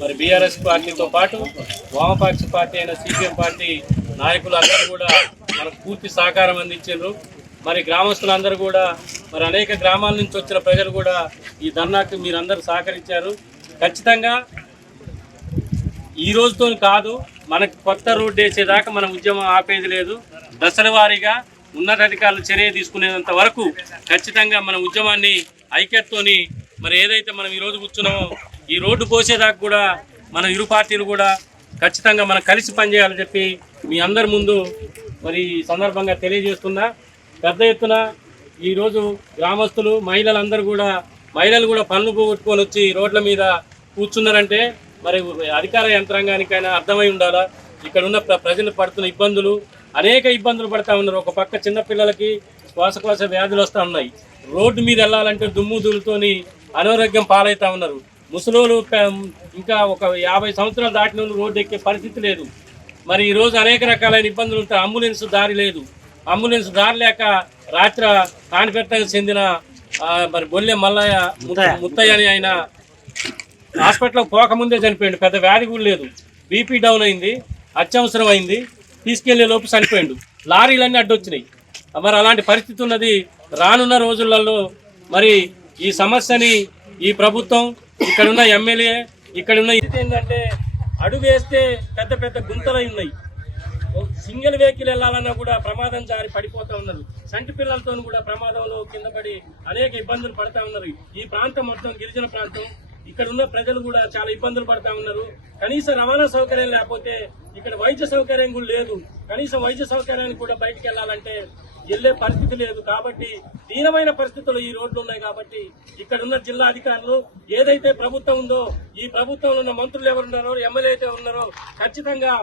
మరి బీఆర్ఎస్ పార్టీతో పాటు వామపక్ష పార్టీ అయిన సిపిఎం పార్టీ నాయకులు అందరూ కూడా మనకు పూర్తి సహకారం అందించారు. మరి గ్రామస్తులందరూ కూడా మరి అనేక గ్రామాల నుంచి వచ్చిన ప్రజలు కూడా ఈ ధర్నాకు మీరందరూ సహకరించారు. ఖచ్చితంగా ఈ రోజుతో కాదు, మనకు కొత్త రోడ్డు వేసేదాకా మన ఉద్యమం ఆపేది లేదు. దశల వారీగా ఉన్నతాధికారులు చర్య తీసుకునేంత వరకు ఖచ్చితంగా మన ఉద్యమాన్ని ఐక్యతతోని మరి ఏదైతే మనం ఈరోజు కూర్చున్నామో ఈ రోడ్డు పోసేదాకా కూడా మన ఇరు పార్టీలు కూడా ఖచ్చితంగా మనం కలిసి పనిచేయాలని చెప్పి మీ అందరి ముందు మరి ఈ సందర్భంగా తెలియజేస్తున్నా. పెద్ద ఎత్తున ఈరోజు గ్రామస్తులు మహిళలు కూడా పనులు పోగొట్టుకొని వచ్చి రోడ్ల మీద కూర్చున్నారంటే మరి అధికార యంత్రాంగానికైనా అర్థమై ఉండాలా. ఇక్కడ ఉన్న ప్రజలు పడుతున్న ఇబ్బందులు, అనేక ఇబ్బందులు పడతా ఉన్నారు. ఒక పక్క చిన్నపిల్లలకి శ్వాసకోశ వ్యాధులు వస్తూ ఉన్నాయి. రోడ్డు మీద వెళ్ళాలంటే దుమ్ము ధూళితోని అనారోగ్యం పాలవుతూ ఉన్నారు. ముసలోళ్ళు ఇంకా ఒక 50 సంవత్సరాలు దాటిన వాళ్ళు రోడ్డు ఎక్కే పరిస్థితి లేదు. మరి ఈరోజు అనేక రకాలైన ఇబ్బందులు ఉంటాయి. అంబులెన్స్ దారి లేదు. అంబులెన్స్ దారి లేక రాత్రి కానిపెట్టకు చెందిన మరి బొల్లె మల్లయ్య ముత్తయ్య అని ఆయన హాస్పిటల్కి పోకముందే చనిపోయాడు. పెద్ద వ్యాధి కూడా లేదు, బీపీ డౌన్ అయింది, అత్యవసరం అయింది, తీసుకెళ్లే లోపు చనిపోయాడు. లారీలన్నీ అడ్డొచ్చినాయి. మరి అలాంటి పరిస్థితి ఉన్నది. రానున్న రోజులలో మరి ఈ సమస్యని ఈ ప్రభుత్వం, ఇక్కడున్న ఎమ్మెల్యే, ఇక్కడున్న ఇది ఏంటంటే అడుగు వేస్తే పెద్ద పెద్ద గుంతలై ఉన్నాయి. సింగిల్ వెహికల్ వెళ్ళాలన్నా కూడా ప్రమాదం జారి పడిపోతా ఉన్నారు. సంటి పిల్లలతో కూడా ప్రమాదంలో కింద పడి అనేక ఇబ్బందులు పడతా ఉన్నారు. ఈ ప్రాంతం మొత్తం గిరిజన ప్రాంతం. ఇక్కడ ఉన్న ప్రజలు కూడా చాలా ఇబ్బందులు పడతా ఉన్నారు. కనీస రవాణా సౌకర్యం లేకపోతే ఇక్కడ వైద్య సౌకర్యం కూడా లేదు. కనీసం వైద్య సౌకర్యానికి కూడా బయటికి వెళ్లాలంటే వెళ్లే పరిస్థితి లేదు. కాబట్టి దీనమైన పరిస్థితులు ఈ రోడ్లు ఉన్నాయి. కాబట్టి ఇక్కడ ఉన్న జిల్లా అధికారులు ఏదైతే ప్రభుత్వం ఉందో, ఈ ప్రభుత్వంలో ఉన్న మంత్రులు ఎవరున్నారో, ఎమ్మెల్యే అయితే ఉన్నారో ఖచ్చితంగా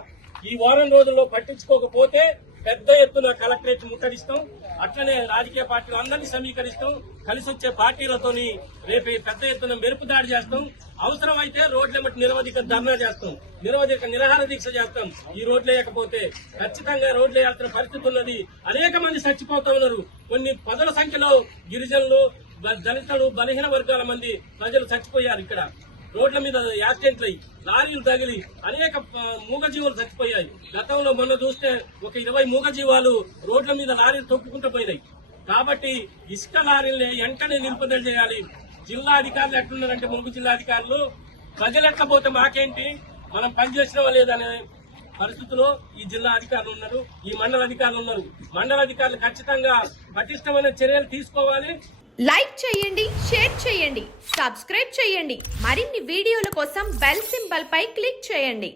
ఈ వారం రోజుల్లో పట్టించుకోకపోతే పెద్ద ఎత్తున కలెక్టరేట్ ముట్టడిస్తాం. అట్లనే రాజకీయ పార్టీలు అందరినీ సమీకరిస్తాం. కలిసి వచ్చే పార్టీలతోని రేపు పెద్ద ఎత్తున మెరుపు దాడి చేస్తాం. అవసరమైతే రోడ్ల మట్టి నిరవధిక ధర్నా చేస్తాం, నిరవధిక నిరాహార దీక్ష చేస్తాం. ఈ రోడ్లు వేయకపోతే ఖచ్చితంగా రోడ్లు వేయాల్సిన పరిస్థితి ఉన్నది. అనేక మంది చచ్చిపోతూ ఉన్నారు. కొన్ని పదుల సంఖ్యలో గిరిజనులు, దళితులు, బలహీన వర్గాల మంది ప్రజలు చచ్చిపోయారు. ఇక్కడ రోడ్ల మీద యాక్సిడెంట్లు అయ్యి, లారీలు తగిలి అనేక మూగజీవాలు చచ్చిపోయాయి. గతంలో మొన్న చూస్తే ఒక 20 మూగజీవాలు రోడ్ల మీద లారీలు తొక్కుకుంటూ పోయినాయి. కాబట్టి ఇసుక లారీల్ని వెంటనే నిలుపుదల చేయాలి. జిల్లా అధికారులు ఎట్లున్నారంటే, ములుగు జిల్లా అధికారులు ప్రజలు ఎట్లా పోతే మాకేంటి, మనం పనిచేసినా లేదనే పరిస్థితిలో ఈ జిల్లా అధికారులు ఉన్నారు, ఈ మండల అధికారులు ఉన్నారు. మండల అధికారులు ఖచ్చితంగా పటిష్టమైన చర్యలు తీసుకోవాలి. లైక్ చేయండి, షేర్ చేయండి, సబ్స్క్రైబ్ చేయండి. మరిన్ని వీడియోల కోసం బెల్ సింబల్ పై క్లిక్ చేయండి.